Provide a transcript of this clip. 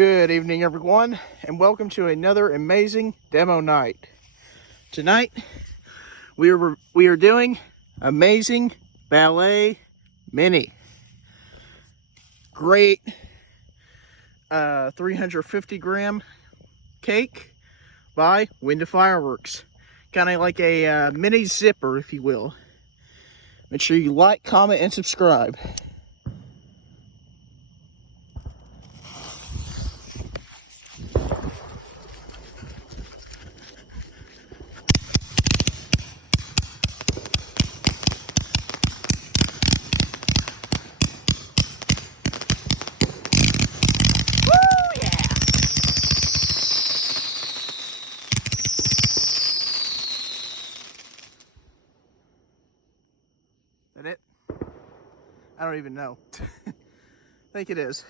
Good evening, everyone, and welcome to another amazing demo night. Tonight, we are doing amazing ballet mini. Great 350 gram cake by Winda Fireworks. Kind of like a mini zipper, if you will. Make sure you like, comment, and subscribe. That it? I don't even know. I think it is.